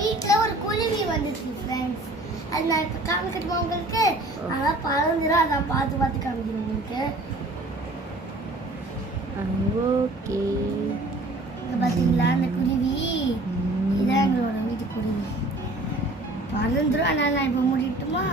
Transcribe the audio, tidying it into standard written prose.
வீட்டில் ஒரு குருவி வந்துச்சு ஃப்ரெண்ட்ஸ். அது நான் இப்போ காமிக்கட்டுமா உங்களுக்கு? ஆனால் பறந்துடும், அதான் பார்த்து பார்த்து காமிக்கிறேன் உங்களுக்கு. ஓகே. இங்கே பார்த்தீங்களா அந்த குருவி? இதான் எங்களோட வீட்டு குருவி. பறந்துடும், ஆனால் நான் இப்போ மூடிட்டுமா?